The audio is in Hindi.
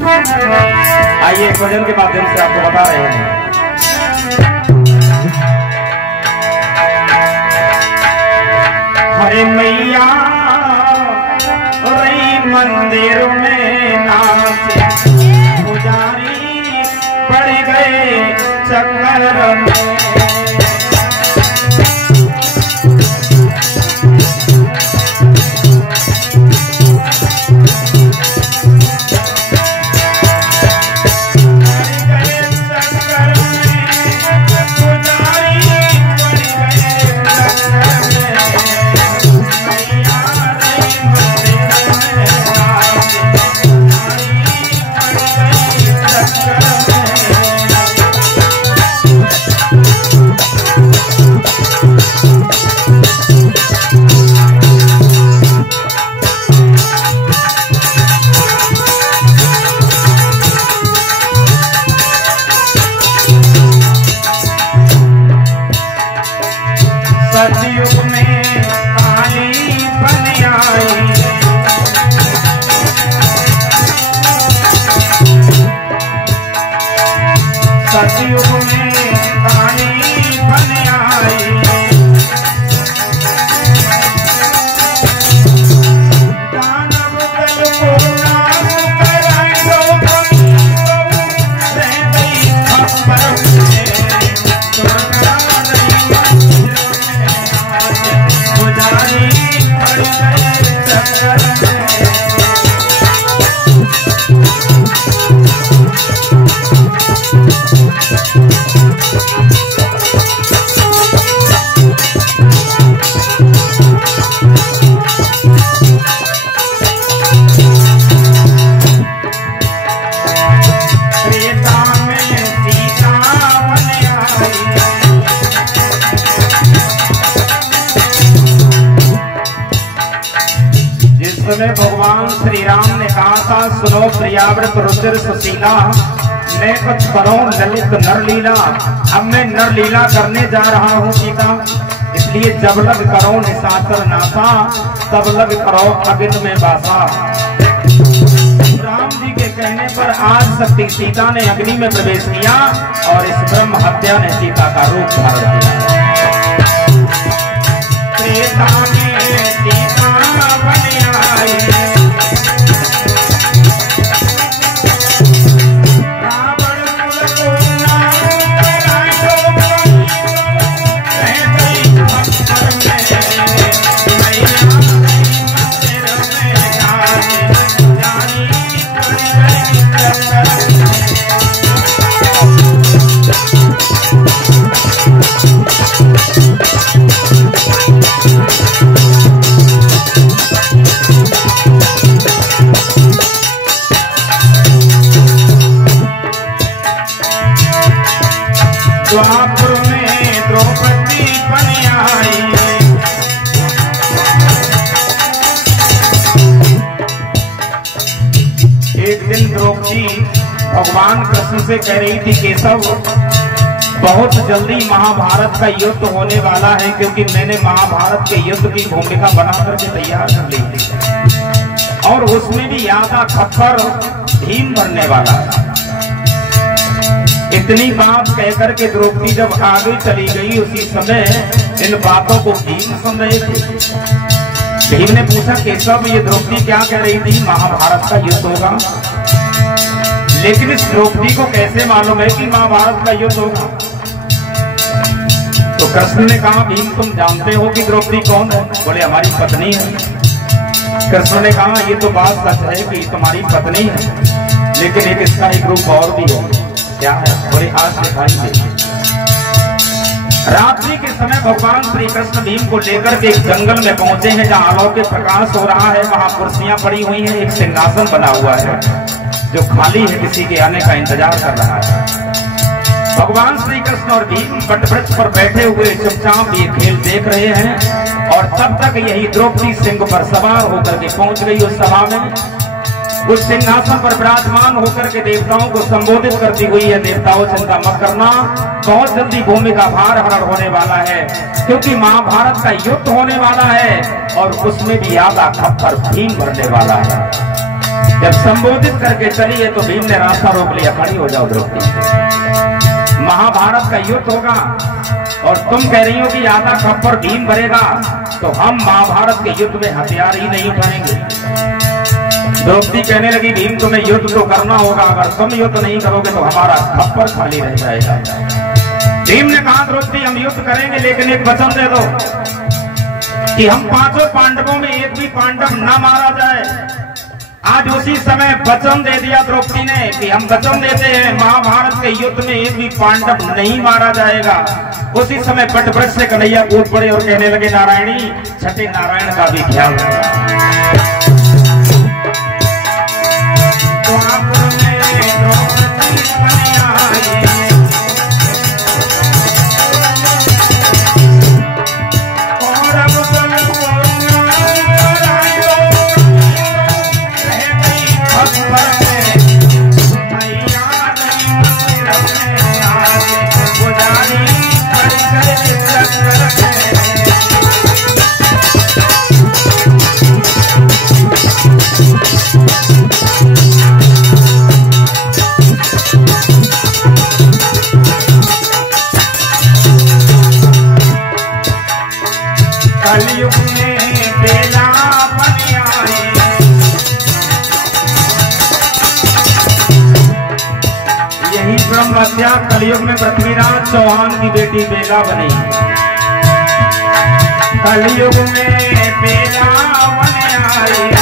आइए भजन के माध्यम से आपको बता रहे हैं। हरे मैया रही मंदिर में नाचे पुजारी पड़ गए चक्कर में। सतयुग में काली बन आई, सतयुग में काली बन आई। दानव दल को नाम कराइयो रह गई खबर में। जिसमें भगवान श्री राम ने कहा था, सुनो प्रियाव्रत रुचिर सुशीला, मैं कुछ करो ललित नरलीला। अब मैं नरलीला करने जा रहा हूँ सीता, इसलिए जब लग करो निशाचर नासा, तब लग करो अगिन में बासा। राम जी के कहने पर आज शक्ति सीता ने अग्नि में प्रवेश किया और इस ब्रह्म हत्या ने सीता का रूप धारण किया। सीता बन आई, रावण कुल को नाम कराइयो रह गई खबर में। मैया मंदिर में नाचे जानी पड़ गई चक्कर में। द्वापर में द्रौपदी बन आई, एक दिन द्रौपदी भगवान कृष्ण से कह रही थी, केशव बहुत जल्दी महाभारत का युद्ध होने वाला है, क्योंकि मैंने महाभारत के युद्ध की भूमिका बना करके तैयार कर ली थी और उसमें भी यादा खप्पर भीम बनने वाला था। इतनी बात कहकर के द्रौपदी जब आगे चली गई, उसी समय इन बातों को भीम सुन रहे थे। भीम ने पूछा, केशव ये द्रौपदी क्या कह रही थी, महाभारत का युद्ध होगा? लेकिन इस द्रौपदी को कैसे मालूम है कि महाभारत का युद्ध होगा? तो कृष्ण ने कहा, भीम तुम जानते हो कि द्रौपदी कौन है? बोले हमारी पत्नी है। कृष्ण ने कहा, ये तो बात सच है कि तुम्हारी पत्नी है, लेकिन एक इसका एक रूप और भी है। क्या है? बोले आज दिखाएंगे। रात्रि के समय भगवान श्री कृष्ण भीम को लेकर के एक जंगल में पहुंचे हैं, जहाँ अलौकिक प्रकाश हो रहा है। वहां कुर्सियां पड़ी हुई हैं, एक सिंहासन बना हुआ है जो खाली है, किसी के आने का इंतजार कर रहा है। भगवान श्री कृष्ण और भीम वटवृक्ष पर बैठे हुए चुपचाप ये खेल देख रहे हैं और तब तक यही द्रौपदी सिंह पर सवार होकर के पहुंच गई उस सभा में। उस सिंहासन पर विराजमान होकर के देवताओं को संबोधित करती हुई है, देवताओं चिंता मत करना, बहुत जल्दी भूमि का भार हरण होने वाला है, क्योंकि महाभारत का युद्ध होने वाला है और उसमें भी यादा खप्पर भीम भरने वाला है। जब संबोधित करके चली है तो भीम ने रास्ता रोक लिया, खड़ी हो जाओ द्रौपदी। महाभारत का युद्ध होगा और तुम कह रही हो कि आधा खप्पर भीम भरेगा, तो हम महाभारत के युद्ध में हथियार ही नहीं उठाएंगे। द्रौपदी कहने लगी भीम तुम्हें युद्ध तो करना होगा, अगर तुम युद्ध नहीं करोगे तो हमारा खप्पर खाली रह जाएगा। भीम ने कहा द्रौपदी हम युद्ध करेंगे लेकिन एक वचन दे दो कि हम पांचों पांडवों में एक भी पांडव न मारा जाए। आज उसी समय वचन दे दिया द्रौपदी ने कि हम वचन देते हैं महाभारत के युद्ध में एक भी पांडव नहीं मारा जाएगा। उसी समय वटवृक्ष से कन्हैया कूद पड़े और कहने लगे नारायणी छठे नारायण का भी ख्याल रखना। कलयुग में बेला बन आई, यही ब्रह्म हत्या कलयुग में पृथ्वीराज चौहान की बेटी बेला बनी। कलयुग में बेला बन आई।